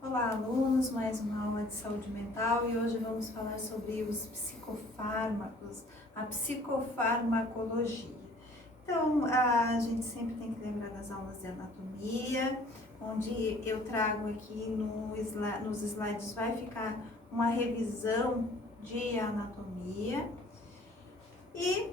Olá, alunos, mais uma aula de saúde mental e hoje vamos falar sobre os psicofármacos, a psicofarmacologia. Então, a gente sempre tem que lembrar das aulas de anatomia, onde eu trago aqui nos slides, vai ficar uma revisão de anatomia e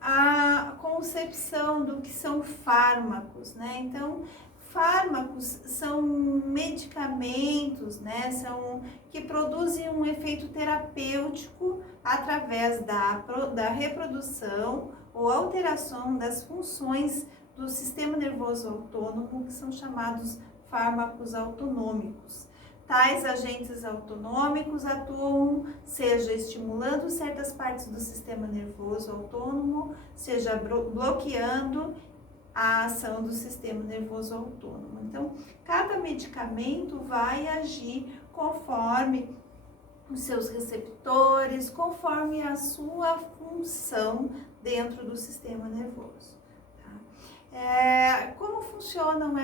a concepção do que são fármacos, né? Então, fármacos são medicamentos, né? Que produzem um efeito terapêutico através da reprodução ou alteração das funções do sistema nervoso autônomo, que são chamados fármacos autonômicos. Tais agentes autonômicos atuam, seja estimulando certas partes do sistema nervoso autônomo, seja bloqueando a ação do sistema nervoso autônomo. Então, cada medicamento vai agir conforme os seus receptores, conforme a sua função dentro do sistema nervoso. Como funcionam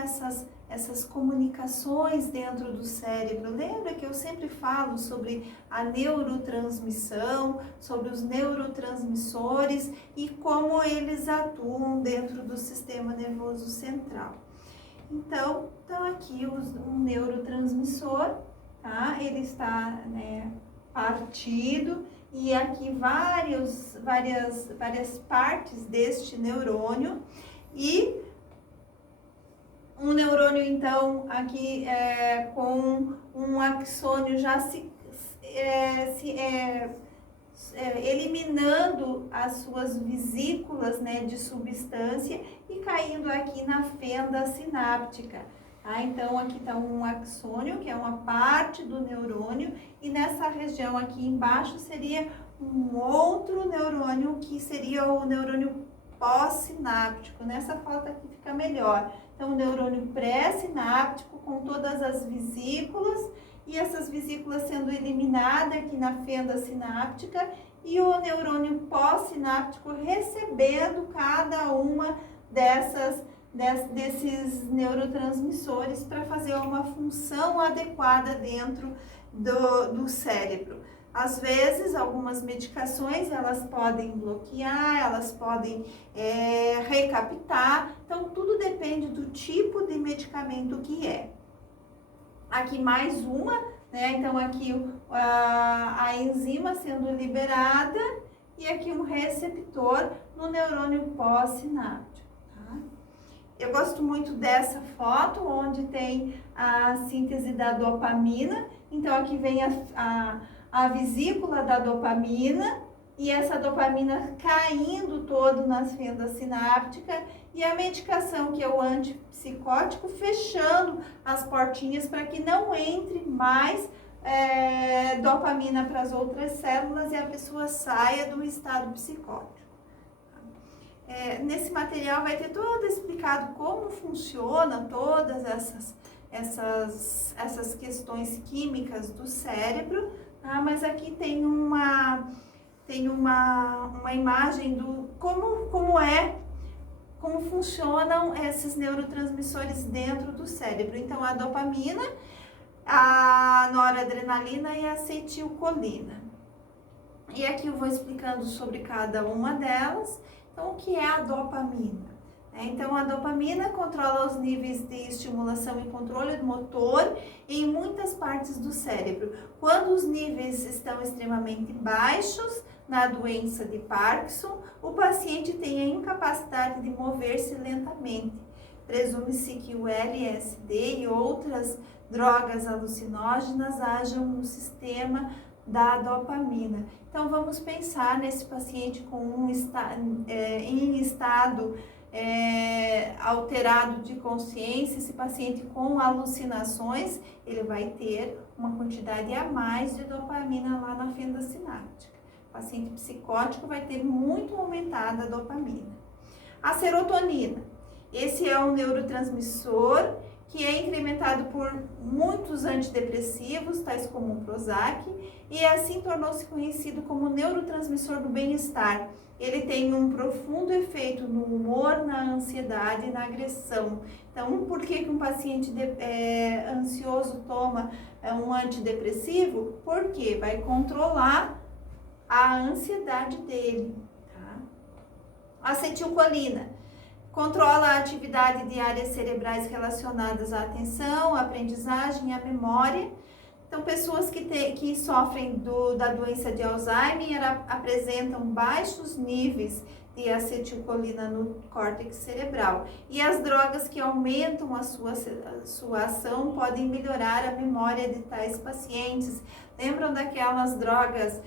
essas comunicações dentro do cérebro? Lembra que eu sempre falo sobre a neurotransmissão, sobre os neurotransmissores e como eles atuam dentro do sistema nervoso central. Então aqui um neurotransmissor, tá? Ele está, né, partido e aqui várias partes deste neurônio. E um neurônio, então, aqui com um axônio já eliminando as suas vesículas, né, de substância e caindo aqui na fenda sináptica. Tá? Então, aqui está um axônio, que é uma parte do neurônio, e nessa região aqui embaixo seria um outro neurônio, que seria o neurônio pós-sináptico. Nessa foto aqui fica melhor. Então, o neurônio pré-sináptico com todas as vesículas e essas vesículas sendo eliminadas aqui na fenda sináptica e o neurônio pós-sináptico recebendo cada uma desses neurotransmissores para fazer uma função adequada dentro do cérebro. Às vezes, algumas medicações, elas podem bloquear, elas podem recaptar, então tudo depende do tipo de medicamento que é. Aqui mais uma, né? Então aqui a enzima sendo liberada e aqui um receptor no neurônio pós-sináptico. Tá? Eu gosto muito dessa foto, onde tem a síntese da dopamina, então aqui vem a vesícula da dopamina e essa dopamina caindo todo nas fendas sinápticas e a medicação, que é o antipsicótico, fechando as portinhas para que não entre mais dopamina para as outras células e a pessoa saia do estado psicótico. Nesse material vai ter todo explicado como funciona todas essas questões químicas do cérebro, tá? Mas aqui tem uma imagem do como funcionam esses neurotransmissores dentro do cérebro. Então, a dopamina, a noradrenalina e a acetilcolina. E aqui eu vou explicando sobre cada uma delas. Então, o que é a dopamina? Então, a dopamina controla os níveis de estimulação e controle motor em muitas partes do cérebro. Quando os níveis estão extremamente baixos, na doença de Parkinson, o paciente tem a incapacidade de mover-se lentamente. Presume-se que o LSD e outras drogas alucinógenas ajam no sistema da dopamina. Então, vamos pensar nesse paciente em estado alterado de consciência. Esse paciente com alucinações, ele vai ter uma quantidade a mais de dopamina lá na fenda sináptica. O paciente psicótico vai ter muito aumentada a dopamina. A serotonina, esse é um neurotransmissor que é incrementado por muitos antidepressivos, tais como o Prozac, e assim tornou-se conhecido como neurotransmissor do bem-estar. Ele tem um profundo efeito no humor, na ansiedade e na agressão. Então, por que um paciente ansioso toma um antidepressivo? Porque vai controlar a ansiedade dele. Tá? Acetilcolina controla a atividade de áreas cerebrais relacionadas à atenção, à aprendizagem e à memória. Então, pessoas que sofrem da doença de Alzheimer apresentam baixos níveis de acetilcolina no córtex cerebral. E as drogas que aumentam a sua ação podem melhorar a memória de tais pacientes. Lembram daquelas drogas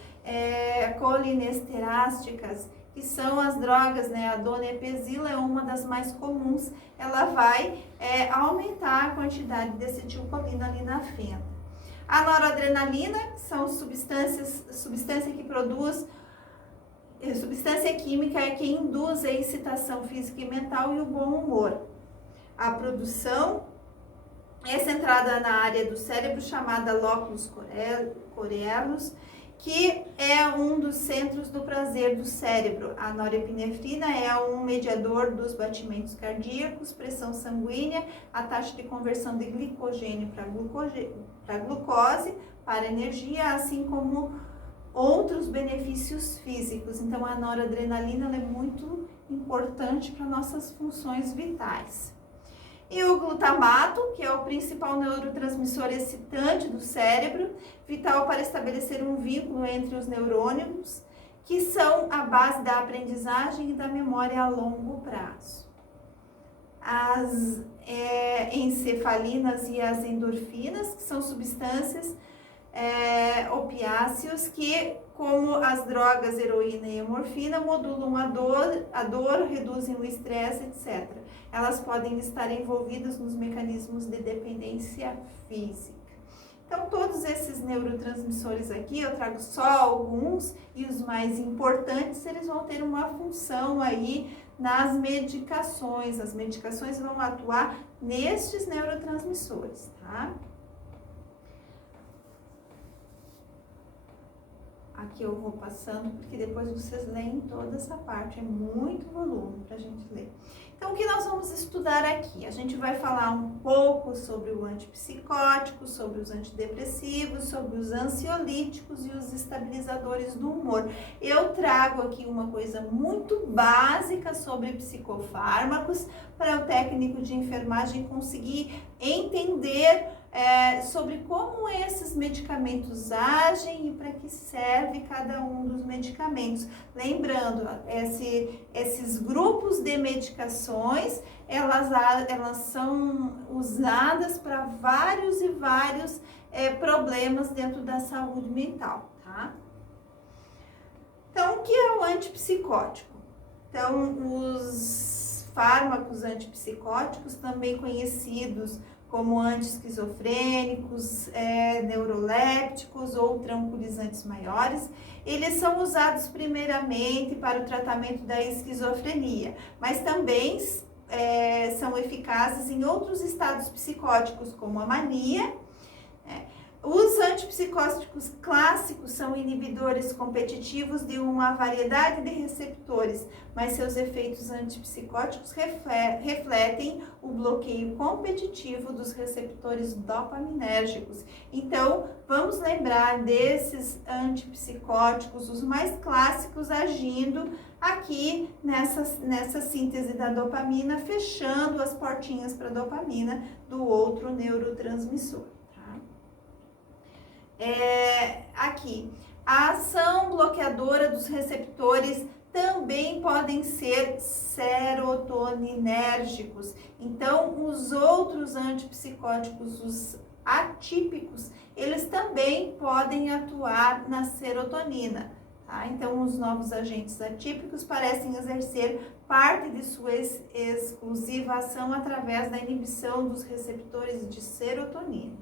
colinesterásticas, que são as drogas, né? A donepezila é uma das mais comuns. Ela vai aumentar a quantidade de acetilcolina ali na fenda. A noradrenalina são substância química que induz a excitação física e mental e o bom humor. A produção é centrada na área do cérebro chamada lóculus coeruleus, que é um dos centros do prazer do cérebro. A norepinefrina é um mediador dos batimentos cardíacos, pressão sanguínea, a taxa de conversão de glicogênio para glucose, para energia, assim como outros benefícios físicos. Então, a noradrenalina é muito importante para nossas funções vitais. E o glutamato, que é o principal neurotransmissor excitante do cérebro, vital para estabelecer um vínculo entre os neurônios, que são a base da aprendizagem e da memória a longo prazo. As encefalinas e as endorfinas, que são substâncias opiáceos que, como as drogas heroína e morfina, modulam a dor, reduzem o estresse, etc. Elas podem estar envolvidas nos mecanismos de dependência física. Então, todos esses neurotransmissores aqui, eu trago só alguns, e os mais importantes, eles vão ter uma função aí nas medicações. As medicações vão atuar nestes neurotransmissores, tá? Aqui eu vou passando, porque depois vocês leem toda essa parte, é muito volume para a gente ler. Então, o que nós vamos estudar aqui? A gente vai falar um pouco sobre o antipsicótico, sobre os antidepressivos, sobre os ansiolíticos e os estabilizadores do humor. Eu trago aqui uma coisa muito básica sobre psicofármacos para o técnico de enfermagem conseguir entender sobre como esses medicamentos agem e para que serve cada um dos medicamentos. Lembrando, esses grupos de medicações, elas são usadas para vários e vários problemas dentro da saúde mental, tá? Então, o que é o antipsicótico? Então, os fármacos antipsicóticos, também conhecidos como anti-esquizofrênicos, neurolépticos ou tranquilizantes maiores, eles são usados primeiramente para o tratamento da esquizofrenia, mas também são eficazes em outros estados psicóticos, como a mania. Os antipsicóticos clássicos são inibidores competitivos de uma variedade de receptores, mas seus efeitos antipsicóticos refletem o bloqueio competitivo dos receptores dopaminérgicos. Então, vamos lembrar desses antipsicóticos, os mais clássicos, agindo aqui nessa síntese da dopamina, fechando as portinhas para a dopamina do outro neurotransmissor. Aqui, a ação bloqueadora dos receptores também podem ser serotoninérgicos. Então, os outros antipsicóticos, os atípicos, eles também podem atuar na serotonina. Tá? Então, os novos agentes atípicos parecem exercer parte de sua exclusiva ação através da inibição dos receptores de serotonina.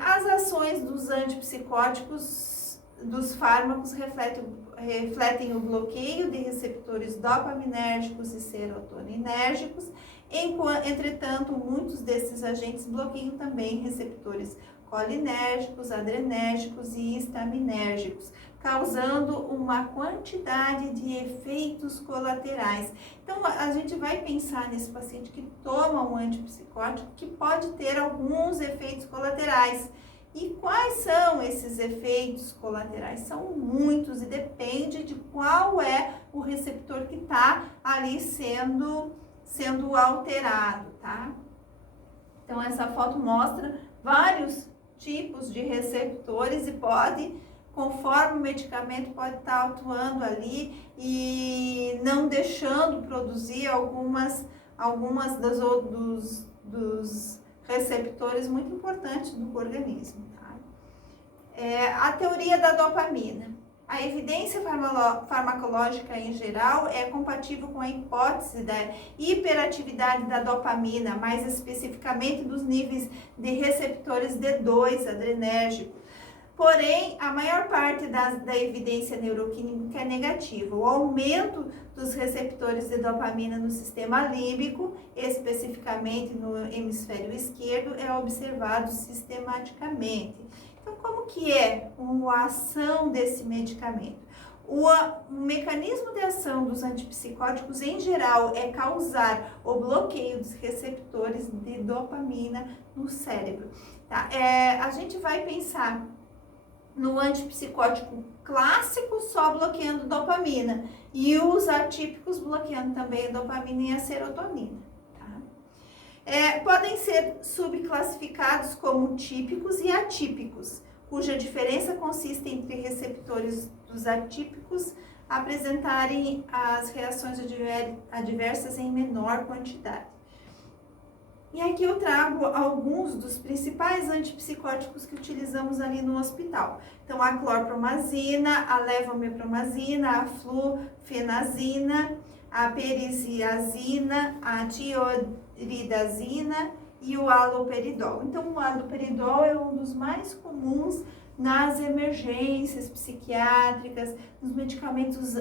As ações dos antipsicóticos, dos fármacos, refletem o bloqueio de receptores dopaminérgicos e serotoninérgicos. Entretanto, muitos desses agentes bloqueiam também receptores colinérgicos, adrenérgicos e histaminérgicos, causando uma quantidade de efeitos colaterais. Então, a gente vai pensar nesse paciente que toma um antipsicótico que pode ter alguns efeitos colaterais. E quais são esses efeitos colaterais? São muitos e depende de qual é o receptor que está ali sendo alterado, tá? Então, essa foto mostra vários tipos de receptores e conforme o medicamento pode estar atuando ali e não deixando produzir algumas dos receptores muito importantes do organismo. Tá? A teoria da dopamina. A evidência farmacológica em geral é compatível com a hipótese da hiperatividade da dopamina, mais especificamente dos níveis de receptores D2 adrenérgicos. Porém, a maior parte da evidência neuroquímica é negativa. O aumento dos receptores de dopamina no sistema límbico, especificamente no hemisfério esquerdo, é observado sistematicamente. Então, como que é a ação desse medicamento? O mecanismo de ação dos antipsicóticos, em geral, é causar o bloqueio dos receptores de dopamina no cérebro. Tá? A gente vai pensar no antipsicótico clássico só bloqueando dopamina e os atípicos bloqueando também a dopamina e a serotonina. Tá? Podem ser subclassificados como típicos e atípicos, cuja diferença consiste entre receptores dos atípicos apresentarem as reações adversas em menor quantidade. E aqui eu trago alguns dos principais antipsicóticos que utilizamos ali no hospital. Então, a clorpromazina, a levomepromazina, a flufenazina, a periziazina, a tioridazina e o haloperidol. Então, o haloperidol é um dos mais comuns nas emergências psiquiátricas, nos medicamentos,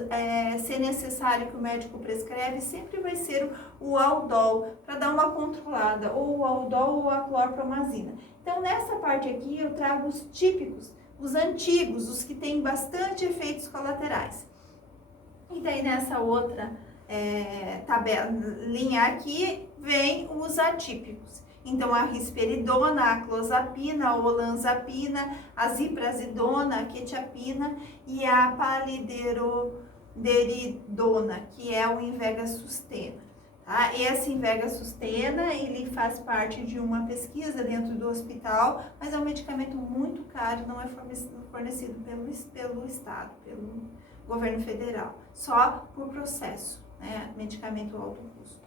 se necessário que o médico prescreve, sempre vai ser o aldol, para dar uma controlada, ou o aldol ou a clorpromazina. Então, nessa parte aqui, eu trago os típicos, os antigos, os que têm bastante efeitos colaterais. E daí, nessa outra linha aqui, vem os atípicos. Então, a risperidona, a clozapina, a olanzapina, a ziprasidona, a quetiapina e a palideridona, que é o Invega-Sustena. Tá? Esse Invega-Sustena, ele faz parte de uma pesquisa dentro do hospital, mas é um medicamento muito caro, não é fornecido pelo Estado, pelo governo federal, só por processo, né? Medicamento alto custo.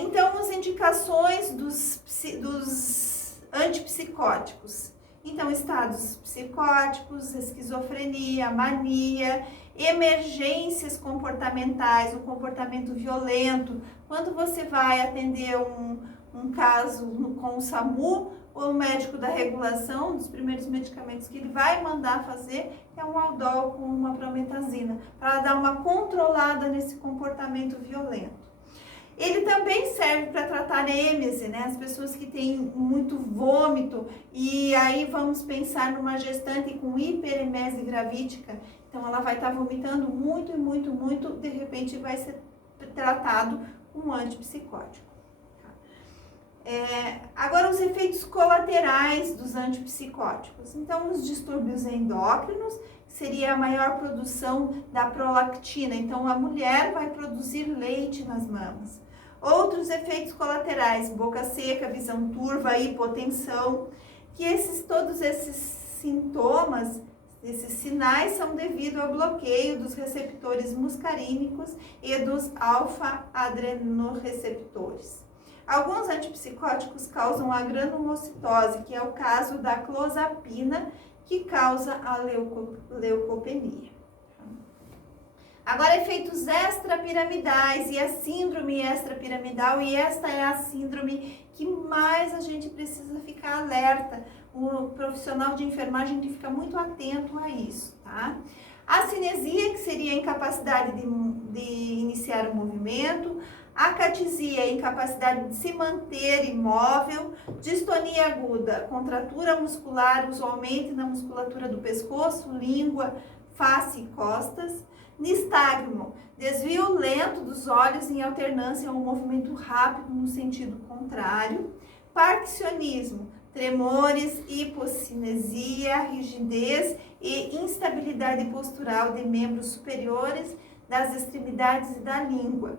Então, as indicações dos antipsicóticos. Então, estados psicóticos, esquizofrenia, mania, emergências comportamentais, o comportamento violento. Quando você vai atender um caso com o SAMU, o médico da regulação, um dos primeiros medicamentos que ele vai mandar fazer é um aldol com uma prometazina, para dar uma controlada nesse comportamento violento. Ele também serve para tratar êmese, né? As pessoas que têm muito vômito, e aí vamos pensar numa gestante com hiperemese gravídica, então ela vai estar vomitando muito, de repente vai ser tratado com um antipsicótico. Agora, os efeitos colaterais dos antipsicóticos. Então, os distúrbios endócrinos, seria a maior produção da prolactina, então a mulher vai produzir leite nas mamas. Outros efeitos colaterais, boca seca, visão turva, hipotensão, que todos esses sintomas, esses sinais são devido ao bloqueio dos receptores muscarínicos e dos alfa-adrenoreceptores. Alguns antipsicóticos causam a granulocitose, que é o caso da clozapina, que causa a leucopenia. Agora, efeitos extrapiramidais e a síndrome extrapiramidal, e esta é a síndrome que mais a gente precisa ficar alerta. O profissional de enfermagem tem que ficar muito atento a isso, tá? A cinesia, que seria a incapacidade iniciar o movimento, acatisia, incapacidade de se manter imóvel, distonia aguda, contratura muscular, usualmente na musculatura do pescoço, língua, face e costas, nistagmo, desvio lento dos olhos em alternância a um movimento rápido no sentido contrário, parkinsonismo, tremores, hipocinesia, rigidez e instabilidade postural de membros superiores, das extremidades e da língua.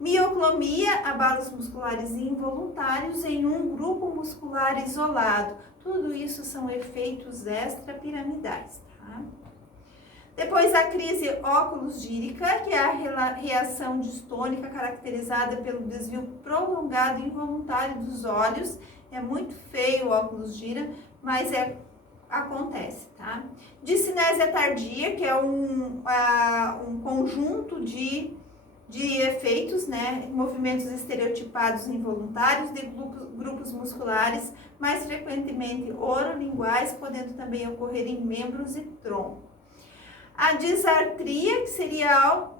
Mioclomia, abalos musculares involuntários em um grupo muscular isolado. Tudo isso são efeitos extrapiramidais, tá? Depois a crise óculos-gírica, que é a reação distônica caracterizada pelo desvio prolongado e involuntário dos olhos. É muito feio o óculos gira, mas acontece, tá? Discinésia tardia, que é um conjunto de efeitos, né? Movimentos estereotipados involuntários de grupos musculares, mais frequentemente orolinguais, podendo também ocorrer em membros e tronco. A disartria, que seria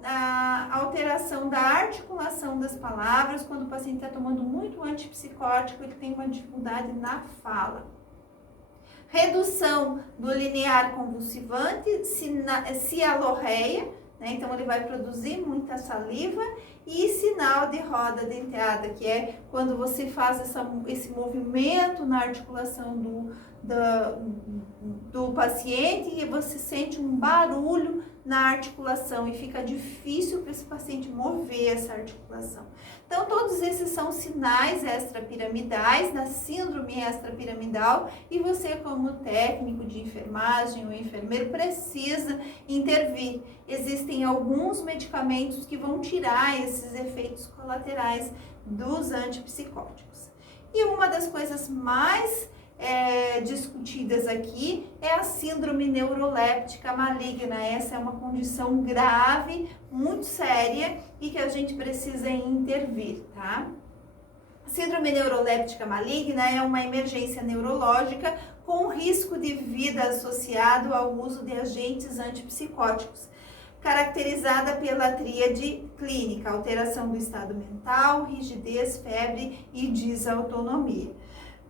a alteração da articulação das palavras, quando o paciente está tomando muito antipsicótico, ele tem uma dificuldade na fala. Redução do linear convulsivante, cialorreia, né? Então ele vai produzir muita saliva, e sinal de roda denteada, que é quando você faz esse movimento na articulação do paciente e você sente um barulho na articulação e fica difícil para esse paciente mover essa articulação. Então, todos esses são sinais extrapiramidais da síndrome extrapiramidal e você, como técnico de enfermagem ou enfermeiro, precisa intervir. Existem alguns medicamentos que vão tirar esses efeitos colaterais dos antipsicóticos. E uma das coisas mais discutidas aqui é a síndrome neuroléptica maligna. Essa é uma condição grave, muito séria e que a gente precisa intervir, tá? A síndrome neuroléptica maligna é uma emergência neurológica com risco de vida associado ao uso de agentes antipsicóticos, caracterizada pela tríade clínica, alteração do estado mental, rigidez, febre e desautonomia.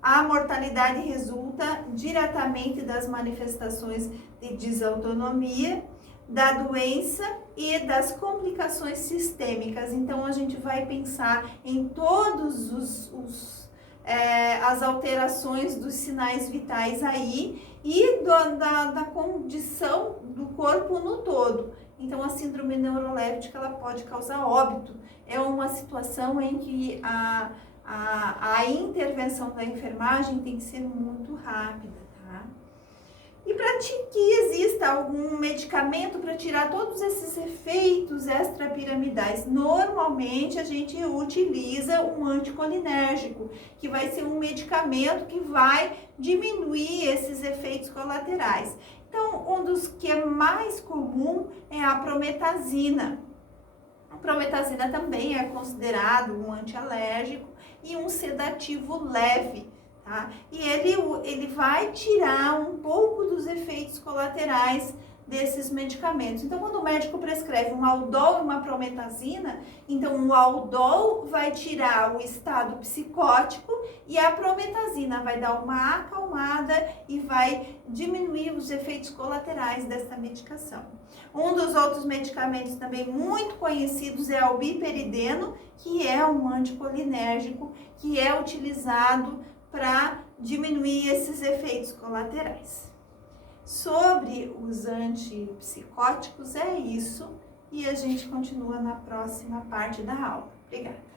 A mortalidade resulta diretamente das manifestações de desautonomia, da doença e das complicações sistêmicas. Então, a gente vai pensar em todos as alterações dos sinais vitais aí e da condição do corpo no todo. Então, a síndrome neuroléptica ela pode causar óbito. É uma situação em que a intervenção da enfermagem tem que ser muito rápida, tá? E para que exista algum medicamento para tirar todos esses efeitos extrapiramidais, normalmente a gente utiliza um anticolinérgico, que vai ser um medicamento que vai diminuir esses efeitos colaterais. Então, um dos que é mais comum é a prometazina. A prometazina também é considerado um antialérgico e um sedativo leve, tá? E ele vai tirar um pouco dos efeitos colaterais desses medicamentos. Então, quando o médico prescreve um Aldol e uma prometazina, então o Aldol vai tirar o estado psicótico e a prometazina vai dar uma acalmada e vai diminuir os efeitos colaterais dessa medicação. Um dos outros medicamentos também muito conhecidos é o biperideno, que é um anticolinérgico, que é utilizado para diminuir esses efeitos colaterais. Sobre os antipsicóticos é isso e a gente continua na próxima parte da aula. Obrigada!